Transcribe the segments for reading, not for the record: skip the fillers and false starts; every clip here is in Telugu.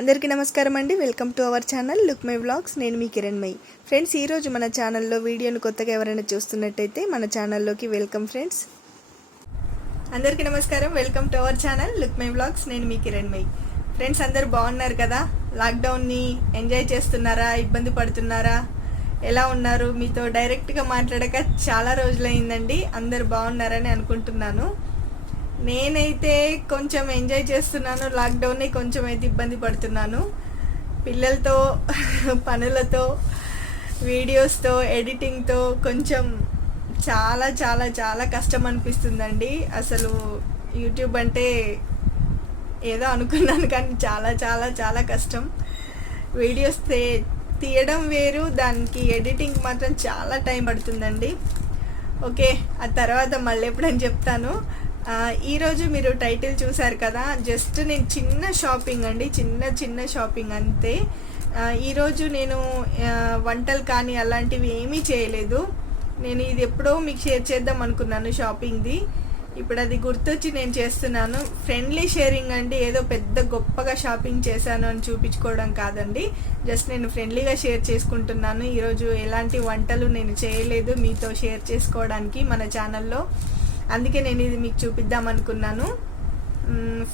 అందరికీ నమస్కారం అండి. Welcome to our channel look my vlogs. నేను మీ కిరణ్మయి. ఫ్రెండ్స్, ఈరోజు మన ఛానల్లో వీడియోను కొత్తగా ఎవరైనా చూస్తున్నట్టయితే మన ఛానల్లోకి వెల్కమ్ ఫ్రెండ్స్. అందరికీ నమస్కారం. Welcome to our channel look my vlogs. నేను మీ కిరణ్మయి. ఫ్రెండ్స్, అందరు బాగున్నారు కదా? లాక్డౌన్ని ఎంజాయ్ చేస్తున్నారా? ఇబ్బంది పడుతున్నారా? ఎలా ఉన్నారు? మీతో డైరెక్ట్గా మాట్లాడక చాలా రోజులైందండి. అందరు బాగున్నారని అనుకుంటున్నాను. నేనైతే కొంచెం ఎంజాయ్ చేస్తున్నాను. లాక్డౌన్ని కొంచెం అయితే ఇబ్బంది పడుతున్నాను. పిల్లలతో పనులతో వీడియోస్తో ఎడిటింగ్తో కొంచెం చాలా చాలా చాలా కష్టం అనిపిస్తుందండి. అసలు యూట్యూబ్ అంటే ఏదో అనుకున్నాను కానీ చాలా చాలా చాలా కష్టం. వీడియోస్ తీయడం వేరు, దానికి ఎడిటింగ్ మాత్రం చాలా టైం పడుతుందండి. ఓకే, ఆ తర్వాత మళ్ళీ ఎప్పుడని చెప్తాను. ఈరోజు మీరు టైటిల్ చూసారు కదా, జస్ట్ నేను చిన్న షాపింగ్ అండి, చిన్న షాపింగ్ అంతే. ఈరోజు నేను వంటలు కానీ అలాంటివి ఏమీ చేయలేదు. నేను ఇది ఎప్పుడో మీకు షేర్ చేద్దాం అనుకున్నాను షాపింగ్ది. ఇప్పుడు అది గుర్తొచ్చి నేను చేస్తున్నాను. ఫ్రెండ్లీ షేరింగ్ అండి, ఏదో పెద్ద గొప్పగా షాపింగ్ చేశాను అని చూపించుకోవడం కాదండి. జస్ట్ నేను ఫ్రెండ్లీగా షేర్ చేసుకుంటున్నాను. ఈరోజు ఎలాంటి వంటలు నేను చేయలేదు మీతో షేర్ చేసుకోవడానికి మన ఛానల్లో. అందుకే నేను ఇది మీకు చూపిద్దాం అనుకున్నాను.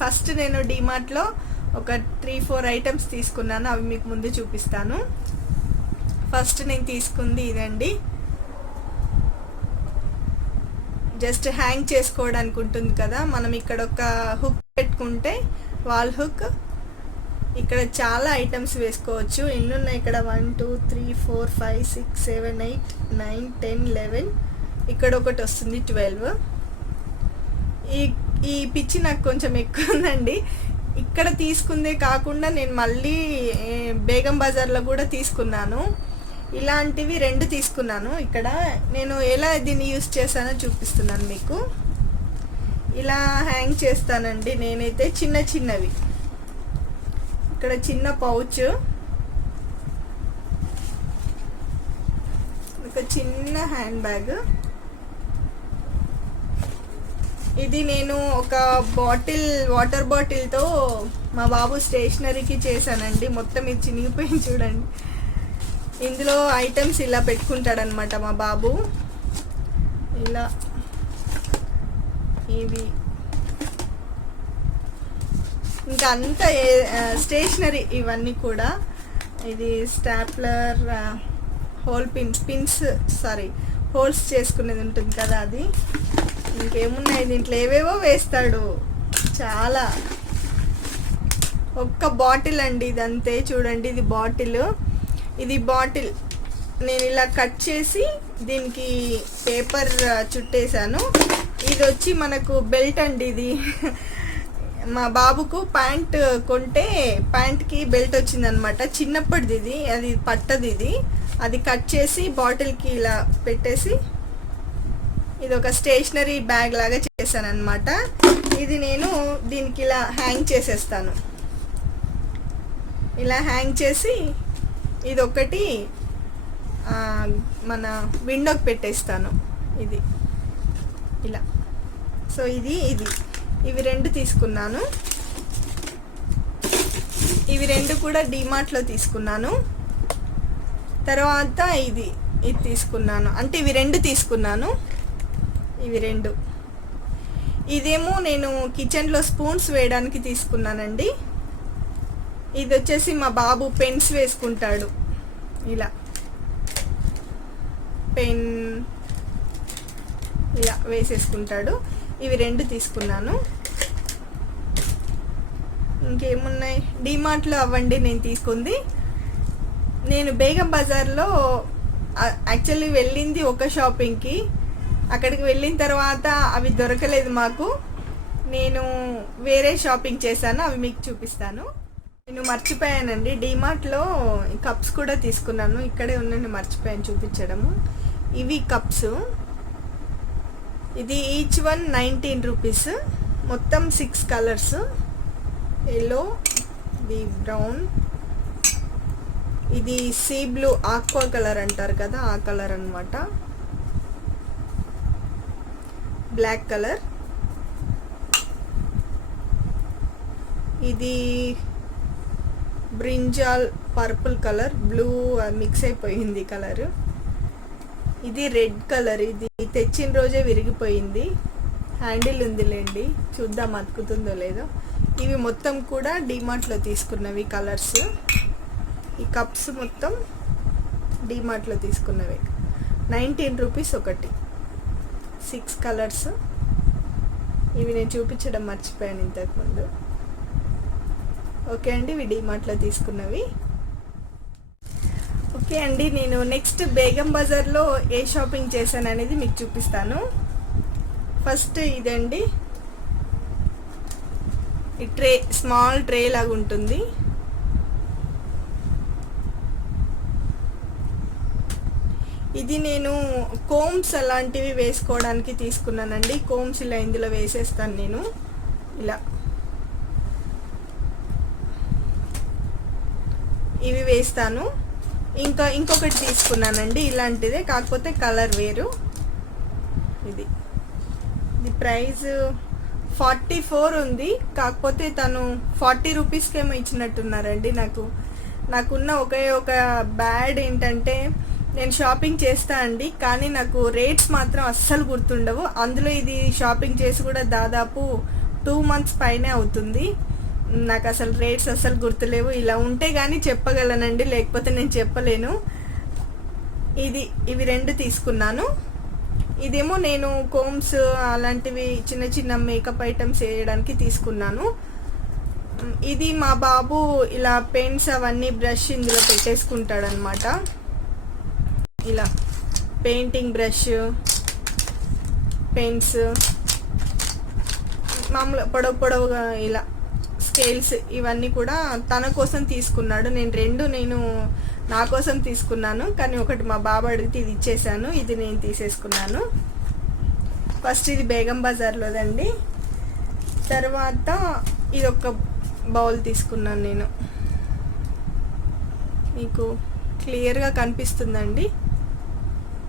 ఫస్ట్ నేను డీమార్ట్లో ఒక 3-4 ఐటమ్స్ తీసుకున్నాను. అవి మీకు ముందు చూపిస్తాను. ఫస్ట్ నేను తీసుకుంది ఇదండి. జస్ట్ హ్యాంగ్ చేసుకోవడానికి ఉంటుంది కదా, మనం ఇక్కడ ఒక హుక్ పెట్టుకుంటే వాల్ హుక్, ఇక్కడ చాలా ఐటమ్స్ వేసుకోవచ్చు. ఎన్ని ఉన్నాయి ఇక్కడ? 1 2 3 4 5 6 7 8 9 10 11, ఇక్కడ ఒకటి వస్తుంది 12. ఈ పిచ్చి నాకు కొంచెం ఎక్కువ ఉందండి. ఇక్కడ తీసుకుందే కాకుండా నేను మళ్ళీ బేగం బజార్లో కూడా తీసుకున్నాను. ఇలాంటివి 2 తీసుకున్నాను. ఇక్కడ నేను ఎలా దీన్ని యూస్ చేశానో చూపిస్తున్నాను మీకు. ఇలా హ్యాంగ్ చేస్తానండి నేనైతే. చిన్నవి ఇక్కడ చిన్న పౌచ్, ఒక చిన్న హ్యాండ్ బ్యాగ్. ఇది నేను ఒక వాటర్ బాటిల్తో మా బాబు స్టేషనరీకి చేశానండి. మొత్తం ఇది చినిగిపోయింది చూడండి. ఇందులో ఐటమ్స్ ఇలా పెట్టుకుంటాడనమాట మా బాబు. ఇలా ఇవి ఇంకా అంతా స్టేషనరీ ఇవన్నీ కూడా. ఇది స్టాప్లర్, హోల్స్ చేసుకునేది ఉంటుంది కదా అది. ఇంకేమున్నాయి దీంట్లో? ఏవేవో వేస్తాడు చాలా. ఒక్క బాటిల్ అండి ఇదంతే. చూడండి, ఇది బాటిల్ నేను ఇలా కట్ చేసి దీనికి పేపర్ చుట్టేశాను. ఇది వచ్చి మనకు బెల్ట్ అండి. ఇది మా బాబుకు ప్యాంట్ కొంటే ప్యాంట్కి బెల్ట్ వచ్చిందనమాట చిన్నప్పటిది. ఇది అది పట్టది. అది కట్ చేసి బాటిల్కి ఇలా పెట్టేసి ఇది ఒక స్టేషనరీ బ్యాగ్ లాగా చేశాను అనమాట. ఇది నేను దీనికి ఇలా హ్యాంగ్ చేసేస్తాను. ఇలా హ్యాంగ్ చేసి ఇది ఒకటి మన విండోకి పెట్టేస్తాను. ఇది ఇలా. సో ఇవి 2 తీసుకున్నాను. ఇవి 2 కూడా డీమార్ట్లో తీసుకున్నాను. తర్వాత ఇది తీసుకున్నాను. అంటే ఇవి 2 తీసుకున్నాను. ఇవి 2. ఇదేమో నేను కిచెన్లో స్పూన్స్ వేయడానికి తీసుకున్నానండి. ఇది వచ్చేసి మా బాబు పెన్స్ వేసుకుంటాడు. ఇలా పెన్ ఇలా వేసేసుకుంటాడు. ఇవి 2 తీసుకున్నాను. ఇంకేమున్నాయి? డీమార్ట్లో అవ్వండి నేను తీసుకుంది. నేను బేగం బజార్లో యాక్చువల్లీ వెళ్ళింది ఒక షాపింగ్కి. అక్కడికి వెళ్ళిన తర్వాత అవి దొరకలేదు మాకు. నేను వేరే షాపింగ్ చేశాను, అవి మీకు చూపిస్తాను. నేను మర్చిపోయానండి, డీమార్ట్లో కప్స్ కూడా తీసుకున్నాను. ఇక్కడే ఉన్నాను, మర్చిపోయాను చూపించడము. ఇవి కప్స్. ఇది ఈచ్ వన్ 19 రూపీస్. మొత్తం 6 కలర్స్. ఎల్లో, ఇది బ్రౌన్, ఇది సీ బ్లూ ఆక్వా కలర్ అంటారు కదా, ఆ కలర్ అన్నమాట. బ్లాక్ కలర్, ఇది brinjal purple colour, blue mix అయిపోయింది కలరు. ఇది రెడ్ కలర్, ఇది తెచ్చిన రోజే విరిగిపోయింది. హ్యాండిల్ ఉందిలేండి, చూద్దాం అతుకుతుందో లేదో. ఇవి మొత్తం కూడా డిమార్ట్లో తీసుకున్నవి కలర్స్. ఈ కప్స్ మొత్తం డిమార్ట్లో తీసుకున్నవి. 19 రూపీస్ ఒకటి, 6 కలర్స్. ఇవి నేను చూపించడం మర్చిపోయాను ఇంతకుముందు. ఓకే అండి, ఇవి డిమార్ట్లో తీసుకున్నవి. ఓకే అండి, నేను నెక్స్ట్ బేగం బజార్లో ఏ షాపింగ్ చేశాను అనేది మీకు చూపిస్తాను. ఫస్ట్ ఇదండి, ఈ ట్రే, స్మాల్ ట్రే లాగా ఉంటుంది. ఇది నేను కోమ్స్ అలాంటివి వేసుకోవడానికి తీసుకున్నానండి. కోమ్స్ ఇలా ఇందులో వేసేస్తాను నేను, ఇలా ఇవి వేస్తాను. ఇంకొకటి తీసుకున్నానండి ఇలాంటిదే, కాకపోతే కలర్ వేరు. ఇది ప్రైస్ 44 ఉంది, కాకపోతే తను 40 రూపీస్కేమో ఇచ్చినట్టున్నారండి. నాకున్న ఒకే ఒక బ్యాడ్ ఏంటంటే, నేను షాపింగ్ చేస్తా అండి, కానీ నాకు రేట్స్ మాత్రం అస్సలు గుర్తుండవు. అందులో ఇది షాపింగ్ చేసి కూడా దాదాపు 2 months పైనే అవుతుంది. నాకు అసలు రేట్స్ అస్సలు గుర్తులేవు. ఇలా ఉంటే కానీ చెప్పగలనండి, లేకపోతే నేను చెప్పలేను. ఇవి 2 తీసుకున్నాను. ఇదేమో నేను కోమ్స్ అలాంటివి చిన్న చిన్న మేకప్ ఐటమ్స్ వేయడానికి తీసుకున్నాను. ఇది మా బాబు ఇలా పెన్స్ అవన్నీ బ్రష్ ఇందులో పెట్టేసుకుంటాడనమాట. ఇలా పెయింటింగ్ బ్రష్, పెన్స్, మామూలు పొడవుగా ఇలా స్కేల్స్, ఇవన్నీ కూడా తన కోసం తీసుకున్నాడు. నేను నా కోసం తీసుకున్నాను, కానీ ఒకటి మా బాబు అడిగితే ఇది ఇచ్చేసాను. ఇది నేను తీసేసుకున్నాను. ఫస్ట్ ఇది బేగం బజార్లోదండి. తర్వాత ఇది ఒక బౌల్ తీసుకున్నాను నేను. మీకు క్లియర్గా కనిపిస్తుందండి.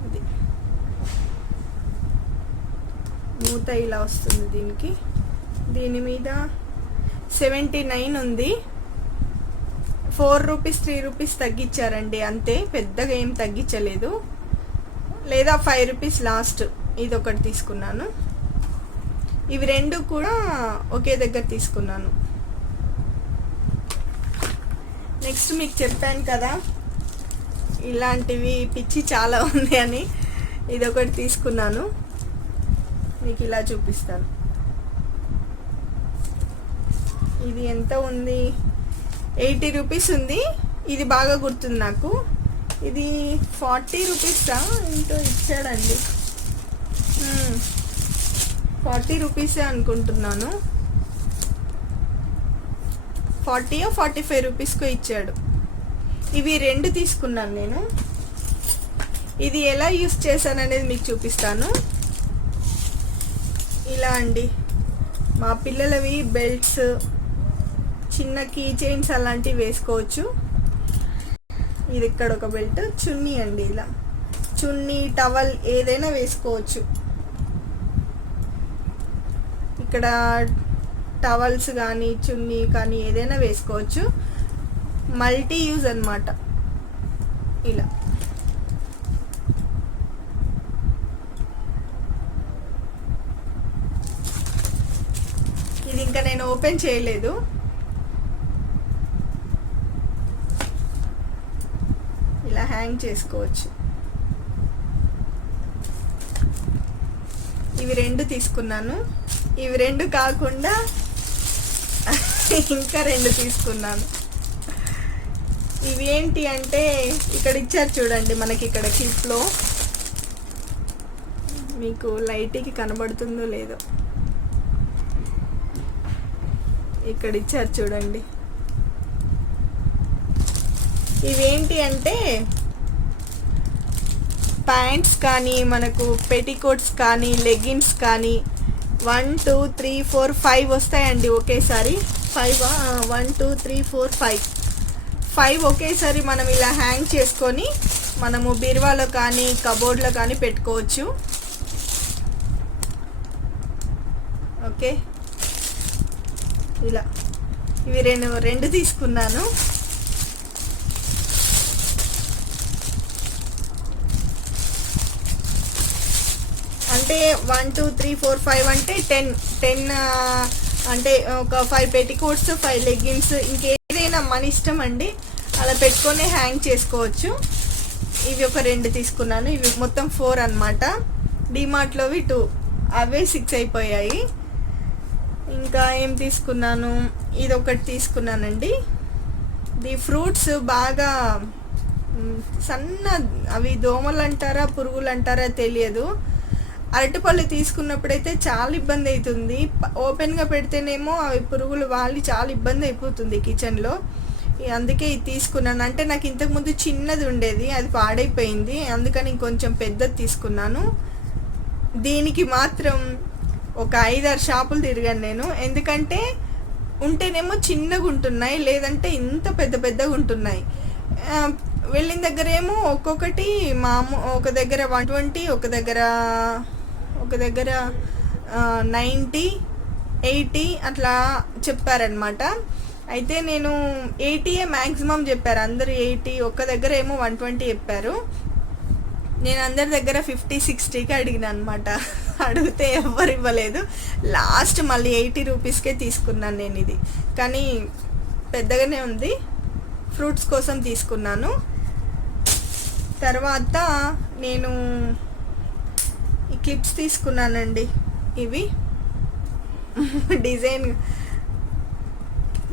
ఇది మూత ఇలా వస్తుంది దీనికి. దీని మీద 79 ఉంది. 4 రూపీస్ 3 రూపీస్ తగ్గించారండి, అంతే, పెద్దగా ఏం తగ్గించలేదు. లేదా 5 రూపీస్ లాస్ట్. ఇది ఒకటి తీసుకున్నాను. ఇవి 2 కూడా ఒకే దగ్గర తీసుకున్నాను. నెక్స్ట్ మీకు చెప్పాను కదా ఇలాంటివి పిచ్చి చాలా ఉంది అని, ఇది ఒకటి తీసుకున్నాను. మీకు ఇలా చూపిస్తాను. ఇది ఎంత ఉంది, 80 రూపీస్ ఉంది. ఇది బాగా గుర్తుంది నాకు. ఇది 40 రూపీసా ఏంటో ఇచ్చాడండి. 40 రూపీసే అనుకుంటున్నాను. 40 or 45 రూపీస్కో ఇచ్చాడు. ఇవి 2 తీసుకున్నాను నేను. ఇది ఎలా యూస్ చేశాను అనేది మీకు చూపిస్తాను. ఇలా అండి, మా పిల్లలవి బెల్ట్స్, చిన్న కీ చైన్స్ అలాంటివి వేసుకోవచ్చు. ఇది ఇక్కడ ఒక బెల్ట్, చున్నీ అండి, ఇలా చున్నీ, టవల్ ఏదైనా వేసుకోవచ్చు. ఇక్కడ టవల్స్ కానీ చున్నీ కానీ ఏదైనా వేసుకోవచ్చు. మల్టీ యూజ్ అన్నమాట. ఇలా ఇది ఇంకా నేను ఓపెన్ చేయలేదు. ఇలా హ్యాంగ్ చేసుకోవచ్చు. ఇవి 2 తీసుకున్నాను. ఇవి 2 కాకుండా ఇంకా 2 తీసుకున్నాను. ఇవి ఏంటి అంటే, ఇక్కడ ఇచ్చారు చూడండి మనకి, ఇక్కడ క్లిప్లో, మీకు లైట్కి కనబడుతుందో లేదో, ఇక్కడ ఇచ్చారు చూడండి. ఇవేంటి అంటే, ప్యాంట్స్ కానీ, మనకు పెటికోట్స్ కానీ, లెగ్గిన్స్ కానీ 1 2 3 4 5 వస్తాయండి ఒకేసారి. 1 2 3 4 5 ఒకేసారి మనం ఇలా హ్యాంగ్ చేసుకొని మనము బీరువాలో కానీ కబోర్డ్లో కానీ పెట్టుకోవచ్చు. ఓకే, ఇలా ఇవి 2 తీసుకున్నాను. అంటే 1 2 3 4 5 అంటే 10 అంటే ఒక 5 పెట్టికోట్స్ 5 లెగ్గిన్స్ ఇంకేదైనా మన ఇష్టం అండి. అలా పెట్టుకొని హ్యాంగ్ చేసుకోవచ్చు. ఇవి ఒక 2 తీసుకున్నాను. ఇవి మొత్తం 4 అనమాట. డిమార్ట్లోవి 2, అవే 6 అయిపోయాయి. ఇంకా ఏం తీసుకున్నాను, ఇది ఒకటి తీసుకున్నానండి. ది ఫ్రూట్స్ బాగా సన్న, అవి దోమలు అంటారా పురుగులు అంటారా తెలియదు. అరటిపళ్ళు తీసుకున్నప్పుడైతే చాలా ఇబ్బంది అవుతుంది. ఓపెన్గా పెడితేనేమో అవి పురుగులు వాలి చాలా ఇబ్బంది అయిపోతుంది కిచెన్లో. అందుకే ఇది తీసుకున్నాను. అంటే నాకు ఇంతకుముందు చిన్నది ఉండేది, అది పాడైపోయింది. అందుకని ఇంకొంచెం పెద్దది తీసుకున్నాను. దీనికి మాత్రం ఒక 5-6 షాపులు తిరిగాను నేను. ఎందుకంటే ఉంటేనేమో చిన్నగా ఉంటున్నాయి, లేదంటే ఇంత పెద్ద పెద్దగా ఉంటున్నాయి. వెళ్ళిన దగ్గర ఏమో ఒక్కొక్కటి ఒక దగ్గర 120, ఒక దగ్గర 90, 80 అట్లా చెప్పారనమాట. అయితే నేను 80 మ్యాక్సిమం చెప్పారు అందరూ. 80, ఒక్క దగ్గర ఏమో 120 చెప్పారు. నేను అందరి దగ్గర 50-60కి అడిగిన అనమాట. అడిగితే ఎవరు ఇవ్వలేదు. లాస్ట్ మళ్ళీ 80 రూపీస్కే తీసుకున్నాను నేను ఇది. కానీ పెద్దగానే ఉంది. ఫ్రూట్స్ కోసం తీసుకున్నాను. తర్వాత నేను ఈ క్లిప్స్ తీసుకున్నానండి. ఇవి డిజైన్,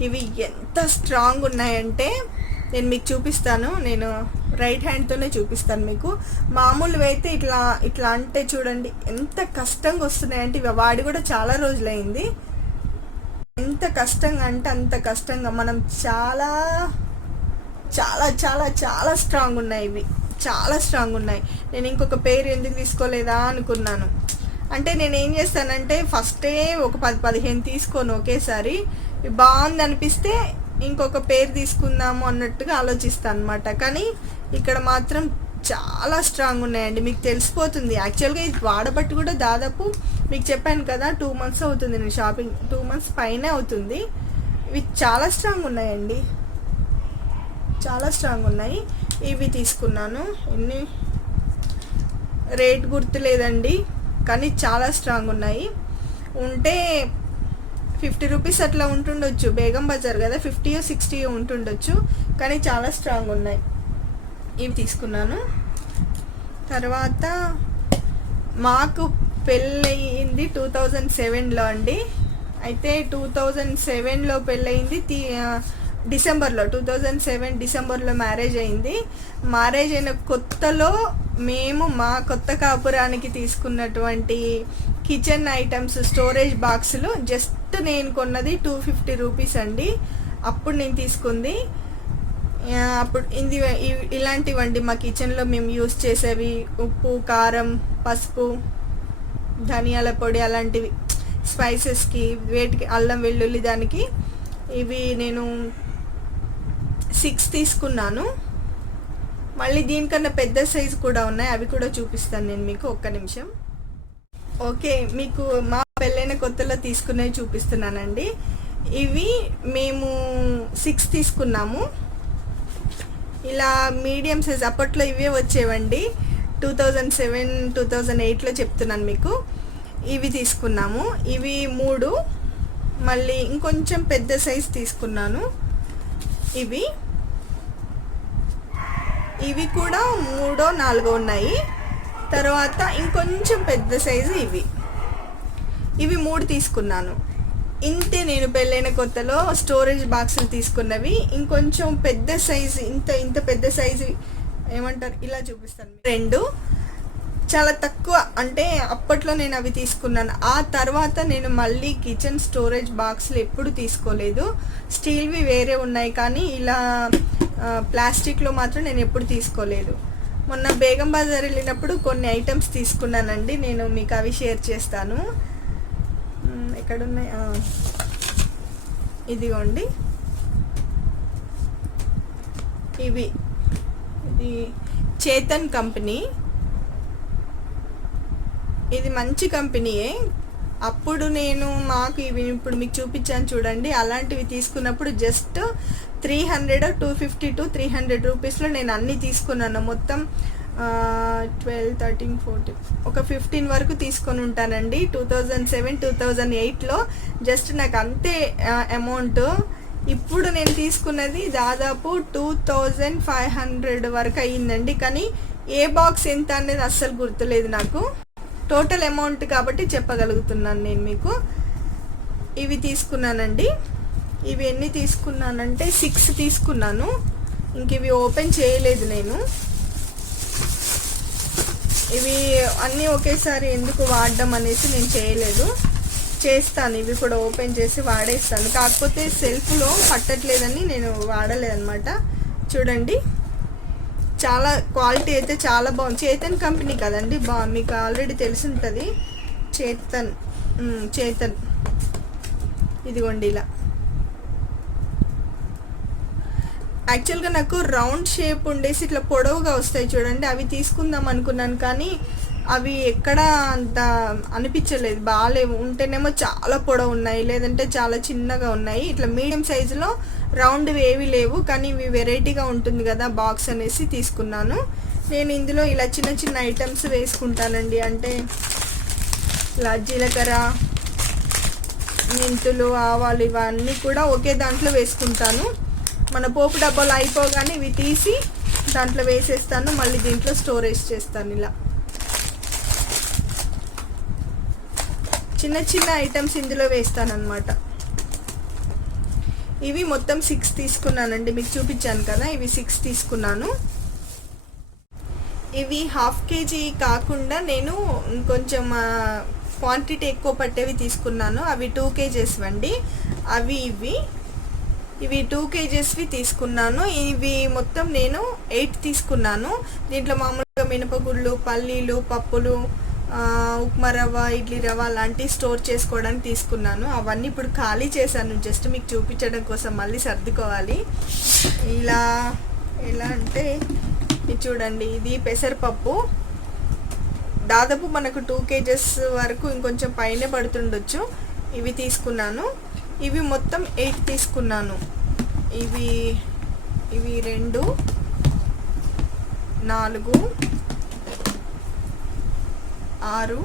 ఇవి ఎంత స్ట్రాంగ్ ఉన్నాయంటే నేను మీకు చూపిస్తాను. నేను రైట్ హ్యాండ్తోనే చూపిస్తాను మీకు. మామూలుగా అయితే ఇట్లా అంటే చూడండి ఎంత కష్టంగా వస్తున్నాయంటే. ఇవి వాడి కూడా చాలా రోజులైంది. ఎంత కష్టంగా అంటే అంత కష్టంగా. మనం చాలా చాలా చాలా చాలా స్ట్రాంగ్ ఉన్నాయి. ఇవి చాలా స్ట్రాంగ్ ఉన్నాయి. నేను ఇంకొక పేరు ఎందుకు తీసుకోలేదా అనుకున్నాను. అంటే నేను ఏం చేస్తానంటే ఫస్టే ఒక 10-15 తీసుకోను ఒకేసారి. బాగుంది అనిపిస్తే ఇంకొక పేరు తీసుకుందాము అన్నట్టుగా ఆలోచిస్తాను అనమాట. కానీ ఇక్కడ మాత్రం చాలా స్ట్రాంగ్ ఉన్నాయండి. మీకు తెలిసిపోతుంది. యాక్చువల్గా ఇది వాడబట్టి కూడా దాదాపు మీకు చెప్పాను కదా 2 months అవుతుంది నేను షాపింగ్. 2 months పైనే అవుతుంది. ఇవి చాలా స్ట్రాంగ్ ఉన్నాయండి, చాలా స్ట్రాంగ్ ఉన్నాయి. ఇవి తీసుకున్నాను. ఎన్ని రేట్ గుర్తు లేదండి, కానీ చాలా స్ట్రాంగ్ ఉన్నాయి. ఉంటే 50 రూపీస్ అట్లా ఉంటుండొచ్చు. బేగం బజార్ కదా, 50-60 ఉంటుండొచ్చు. కానీ చాలా స్ట్రాంగ్ ఉన్నాయి. ఇవి తీసుకున్నాను. తర్వాత మాకు పెళ్ళయింది 2007లో అండి. అయితే 2007లో పెళ్ళయింది. డిసెంబర్లో 2007 డిసెంబర్లో మ్యారేజ్ అయింది. మ్యారేజ్ అయిన కొత్తలో మేము మా కొత్త కాపురానికి తీసుకున్నటువంటి కిచెన్ ఐటమ్స్ స్టోరేజ్ బాక్సులు జస్ట్ నేను కొన్నది 250 రూపీస్ అండి. అప్పుడు నేను తీసుకుంది. అప్పుడు ఇలాంటివండి మా కిచెన్లో మేము యూస్ చేసేవి. ఉప్పు, కారం, పసుపు, ధనియాల పొడి, అలాంటివి స్పైసెస్కి, వేటికి, అల్లం వెల్లుల్లి దానికి. ఇవి నేను 6 తీసుకున్నాను. మళ్ళీ దీనికన్నా పెద్ద సైజు కూడా ఉన్నాయి. అవి కూడా చూపిస్తాను నేను మీకు. ఒక్క నిమిషం. ఓకే, మీకు మా పెళ్ళైన కొత్తలో తీసుకునేవి చూపిస్తున్నానండి. ఇవి మేము 6 తీసుకున్నాము. ఇలా మీడియం సైజ్. అప్పట్లో ఇవే వచ్చేవండి. 2007-2008లో చెప్తున్నాను మీకు. ఇవి తీసుకున్నాము. ఇవి 3. మళ్ళీ ఇంకొంచెం పెద్ద సైజ్ తీసుకున్నాను. ఇవి కూడా 3-4 ఉన్నాయి. తర్వాత ఇంకొంచెం పెద్ద సైజు ఇవి 3 తీసుకున్నాను. ఇంతే నేను పెళ్ళైన కొత్తలో స్టోరేజ్ బాక్సులు తీసుకున్నవి. ఇంకొంచెం పెద్ద సైజు, ఇంత పెద్ద సైజు ఏమంటారు, ఇలా చూపిస్తాను. 2 చాలా తక్కువ. అంటే అప్పట్లో నేను అవి తీసుకున్నాను. ఆ తర్వాత నేను మళ్ళీ కిచెన్ స్టోరేజ్ బాక్సులు ఎప్పుడు తీసుకోలేదు. స్టీల్వి వేరే ఉన్నాయి, కానీ ఇలా ప్లాస్టిక్లో మాత్రం నేను ఎప్పుడు తీసుకోలేదు. మొన్న బేగం బజార్ వెళ్ళినప్పుడు కొన్ని ఐటమ్స్ తీసుకున్నానండి. నేను మీకు అవి షేర్ చేస్తాను. ఎక్కడున్నాయి, ఇదిగోండి. ఇది చేతన్ కంపెనీ. ఇది మంచి కంపెనీయే. అప్పుడు మాకు ఇవి ఇప్పుడు మీకు చూపించాను చూడండి. అలాంటివి తీసుకున్నప్పుడు జస్ట్ 300, 250 to 300 రూపీస్లో నేను అన్నీ తీసుకున్నాను. మొత్తం 12, 13, 14 ఒక 15 వరకు తీసుకొని ఉంటానండి. 2007, 2008లో జస్ట్ నాకు అంతే అమౌంట్. ఇప్పుడు నేను తీసుకున్నది దాదాపు 2500 వరకు అయ్యిందండి. కానీ ఏ బాక్స్ ఎంత అనేది అస్సలు గుర్తులేదు నాకు. టోటల్ అమౌంట్ కాబట్టి చెప్పగలుగుతున్నాను నేను మీకు. ఇవి తీసుకున్నానండి. ఇవి ఎన్ని తీసుకున్నానంటే 6 తీసుకున్నాను. ఇంక ఇవి ఓపెన్ చేయలేదు నేను. ఇవి అన్నీ ఒకేసారి ఎందుకు వాడడం అనేసి నేను చేయలేదు. చేస్తాను, ఇవి కూడా ఓపెన్ చేసి వాడేస్తాను. కాకపోతే సెల్ఫ్లో పట్టట్లేదని నేను వాడలేదన్నమాట. చూడండి, చాలా క్వాలిటీ అయితే చాలా బాగుంది. చేతన్ కంపెనీ కదండి, మీకు ఆల్రెడీ తెలిసి ఉంటుంది. చేతన్ ఇదిగోండి ఇలా. యాక్చువల్గా నాకు రౌండ్ షేప్ ఉండేసి ఇట్లా పొడవుగా వస్తాయి చూడండి, అవి తీసుకుందాం అనుకున్నాను. కానీ అవి ఎక్కడ అంత అనిపించలేదు, బాగాలేవు. ఉంటేనేమో చాలా పొడవు ఉన్నాయి, లేదంటే చాలా చిన్నగా ఉన్నాయి. ఇట్లా మీడియం సైజులో రౌండ్వి ఏవి లేవు. కానీ ఇవి వెరైటీగా ఉంటుంది కదా బాక్స్ అనేసి తీసుకున్నాను. నేను ఇందులో ఇలా చిన్న చిన్న ఐటమ్స్ వేసుకుంటానండి. అంటే ఇలా జీలకర్ర, మెంతులు, ఆవాలు ఇవన్నీ కూడా ఒకే దాంట్లో వేసుకుంటాను. మన పోపు డబ్బాలు అయిపోగానే ఇవి తీసి దాంట్లో వేసేస్తాను. మళ్ళీ దీంట్లో స్టోరేజ్ చేస్తాను. ఇలా చిన్న చిన్న ఐటమ్స్ ఇందులో వేస్తాను అన్నమాట. ఇవి మొత్తం 6 తీసుకున్నానండి. మీకు చూపించాను కదా, ఇవి 6 తీసుకున్నాను. ఇవి 1/2 kg కాకుండా నేను కొంచెం క్వాంటిటీ ఎక్కువ పట్టేవి తీసుకున్నాను. అవి 2 kgs అండి. ఇవి 2 kgsవి తీసుకున్నాను. ఇవి మొత్తం నేను 8 తీసుకున్నాను. దీంట్లో మామూలుగా మినపగుళ్ళు, పల్లీలు, పప్పులు, ఉప్మా రవ్వ, ఇడ్లీ రవ్వ లాంటివి స్టోర్ చేసుకోవడానికి తీసుకున్నాను. అవన్నీ ఇప్పుడు ఖాళీ చేశాను, జస్ట్ మీకు చూపించడం కోసం. మళ్ళీ సర్దుకోవాలి. ఇలా ఎలా అంటే ఇది చూడండి, ఇది పెసరపప్పు. దాదాపు మనకు 2 kgs వరకు ఇంకొంచెం పైనే పడుతుండొచ్చు. ఇవి తీసుకున్నాను. ఇవి మొత్తం 8 తీసుకున్నాను. ఇవి 2, 4, 6,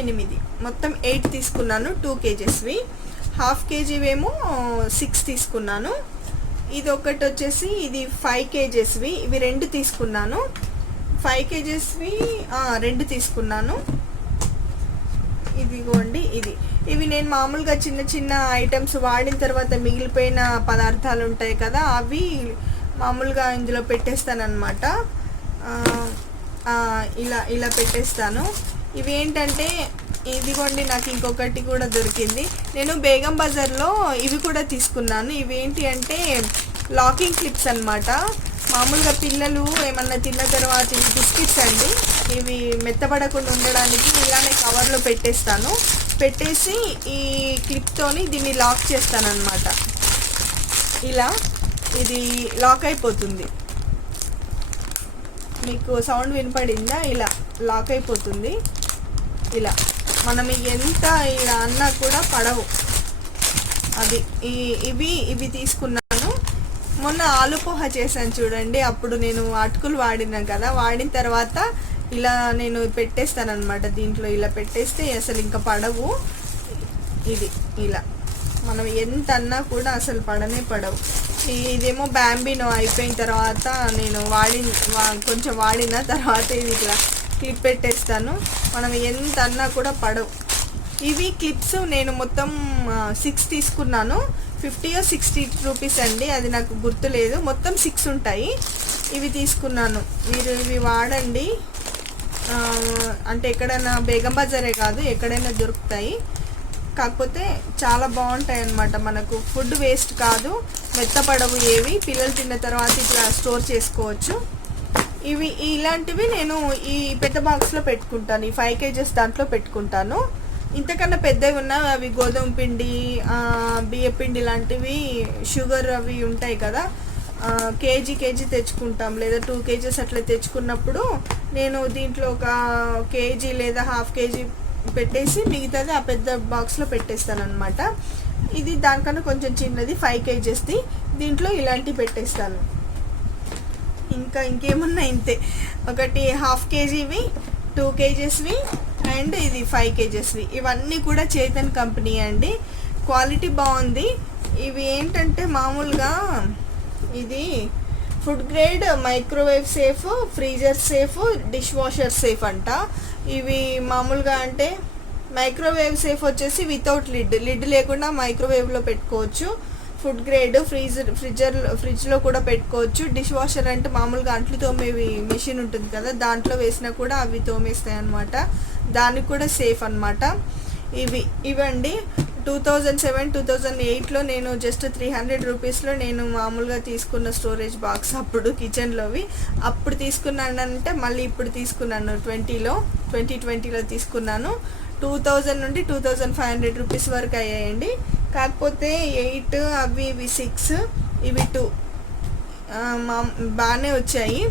8 మొత్తం 8 తీసుకున్నాను. 2 kgsవి. 1/2 kgవేమో 6 తీసుకున్నాను. ఇది ఒకటి వచ్చేసి ఇది 5 kgsవి. ఇవి 2 తీసుకున్నాను. 5 kgsవి 2 తీసుకున్నాను. ఇదిగోండి ఇవి నేను మామూలుగా చిన్న చిన్న ఐటమ్స్ వాడిన తర్వాత మిగిలిపోయిన పదార్థాలు ఉంటాయి కదా, అవి మామూలుగా ఇందులో పెట్టేస్తాను అన్నమాట. ఇలా పెట్టేస్తాను. ఇవి ఏంటంటే ఇదిగోండి, నాకు ఇంకొకటి కూడా దొరికింది. నేను బేగం బజార్లో ఇవి కూడా తీసుకున్నాను. ఇవి ఏంటి అంటే లాకింగ్ క్లిప్స్ అన్నమాట. మామూలుగా పిల్లలు ఏమన్నా తిన్న తర్వాత ఇవి బిస్కెట్స్ అండి. ఇవి మెత్తబడకుండా ఉండడానికి ఇలానే కవర్లో పెట్టేసి ఈ క్లిప్తోని దీన్ని లాక్ చేస్తాను అన్నమాట. ఇలా ఇది లాక్ అయిపోతుంది. మీకు సౌండ్ వినపడిందా? ఇలా లాక్ అయిపోతుంది. ఇలా మనం ఎంత ఇలా అన్నా కూడా పడవు. అది ఇవి తీసుకున్నాను. మొన్న ఆలు పోహా చేశాను చూడండి, అప్పుడు నేను అటుకులు వాడినాను కదా, వాడిన తర్వాత ఇలా నేను పెట్టేస్తాను అనమాట. దీంట్లో ఇలా పెట్టేస్తే అసలు ఇంకా పడవు. ఇది ఇలా మనం ఎంత అన్నా కూడా అసలు పడవు. ఇదేమో బ్యాంబినో అయిపోయిన తర్వాత నేను కొంచెం వాడిన తర్వాత ఇది ఇట్లా క్లిప్ పెట్టేస్తాను. మనం ఎంత అన్నా కూడా పడవు. ఇవి క్లిప్స్ నేను మొత్తం 6 తీసుకున్నాను. 50 or 60 రూపీస్ అండి, అది నాకు గుర్తులేదు. మొత్తం 6 ఉంటాయి. ఇవి తీసుకున్నాను. మీరు ఇవి వాడండి. అంటే ఎక్కడైనా బేగం బజారే కాదు, ఎక్కడైనా దొరుకుతాయి. కాకపోతే చాలా బాగుంటాయి అన్నమాట. మనకు ఫుడ్ వేస్ట్ కాదు, మెత్తపడవు ఏవి. పిల్లలు తిన్న తర్వాత ఇట్లా స్టోర్ చేసుకోవచ్చు. ఇలాంటివి నేను ఈ పెద్ద బాక్స్లో పెట్టుకుంటాను. ఈ 5 kgs దాంట్లో పెట్టుకుంటాను. ఇంతకన్నా పెద్దవి ఉన్నా అవి గోధుమ పిండి, బియ్య పిండి లాంటివి, షుగర్ అవి ఉంటాయి కదా, కేజీ తెచ్చుకుంటాం, లేదా 2 kgs అట్లా తెచ్చుకున్నప్పుడు నేను దీంట్లో ఒక కేజీ లేదా 1/2 kg పెట్టేసి మిగతాది ఆ పెద్ద బాక్స్లో పెట్టేస్తాను అనమాట. ఇది దానికన్నా కొంచెం చిన్నది 5 kgsది, దీంట్లో ఇలాంటివి పెట్టేస్తాను. ఇంకేమున్నా ఇంతే. ఒకటి 1/2 kgవి, 2 kgsవి అండ్ ఇది 5 kgsవి. ఇవన్నీ కూడా చేతన్ కంపెనీ అండి. క్వాలిటీ బాగుంది. ఇవి ఏంటంటే మామూలుగా ఇది food grade, microwave safe, freezer safe, dish washer safe అంట. ఇవి మామూలుగా అంటే మైక్రోవేవ్ సేఫ్ వచ్చేసి వితౌట్ లిడ్ లేకుండా మైక్రోవేవ్లో పెట్టుకోవచ్చు. ఫుడ్ గ్రేడ్ ఫ్రిడ్జ్లో కూడా పెట్టుకోవచ్చు. డిష్ వాషర్ అంటే మామూలుగా అంట్లు తోమేవి మెషిన్ ఉంటుంది కదా, దాంట్లో వేసినా కూడా అవి తోమేస్తాయి అన్నమాట. దానికి కూడా సేఫ్ అన్నమాట. ఇవండి 2007, 2008లో నేను జస్ట్ 300 రూపీస్లో నేను మామూలుగా తీసుకున్న స్టోరేజ్ బాక్స్. అప్పుడు కిచెన్లోవి అప్పుడు తీసుకున్నానంటే మళ్ళీ ఇప్పుడు తీసుకున్నాను 2020లో తీసుకున్నాను. 2000 నుండి 2500 రూపీస్ వరకు అయ్యాయండి. కాకపోతే 8 అవి 6 ఇవి 2 బాగానే వచ్చాయి.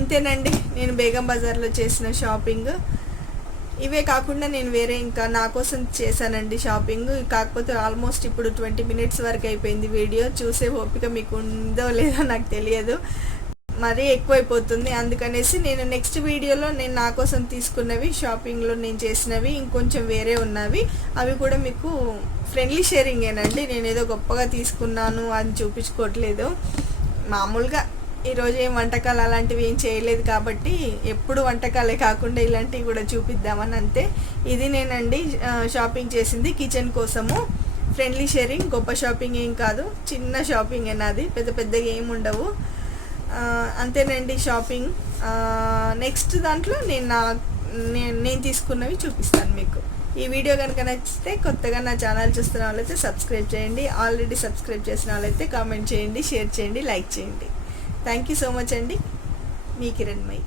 ఇంతేనండి నేను బేగం బజార్లో చేసిన షాపింగ్. ఇవే కాకుండా నేను వేరే ఇంకా నా కోసం చేశానండి షాపింగ్. కాకపోతే ఆల్మోస్ట్ ఇప్పుడు 20 మినిట్స్ వరకు అయిపోయింది. వీడియో చూసే ఓపిక మీకు ఉందో లేదో నాకు తెలియదు, మరీ ఎక్కువైపోతుంది. అందుకనేసి నేను నెక్స్ట్ వీడియోలో నేను నా కోసం తీసుకున్నవి, షాపింగ్లో నేను చేసినవి ఇంకొంచెం వేరే ఉన్నవి, అవి కూడా మీకు ఫ్రెండ్లీ షేరింగేనండి. నేను ఏదో గొప్పగా తీసుకున్నాను అని చూపించుకోవట్లేదు. మామూలుగా ఈరోజు ఏం వంటకాలు అలాంటివి ఏం చేయలేదు కాబట్టి ఎప్పుడు వంటకాలే కాకుండా ఇలాంటివి కూడా చూపిద్దామని అంతే. ఇది నేనండి షాపింగ్ చేసింది కిచెన్ కోసము. ఫ్రెండ్లీ షేరింగ్, గొప్ప షాపింగ్ ఏం కాదు, చిన్న షాపింగ్ నాది, పెద్దగా ఏమి ఉండవు. అంతేనండి షాపింగ్. నెక్స్ట్ దాంట్లో నేను తీసుకున్నవి చూపిస్తాను మీకు. ఈ వీడియో కనుక నచ్చితే కొత్తగా నా ఛానల్ చూస్తున్న వాళ్ళైతే సబ్స్క్రైబ్ చేయండి. ఆల్రెడీ సబ్స్క్రైబ్ చేసిన వాళ్ళైతే కామెంట్ చేయండి, షేర్ చేయండి, లైక్ చేయండి. థ్యాంక్ యూ సో మచ్ అండి. మీ కిరణ్మయి.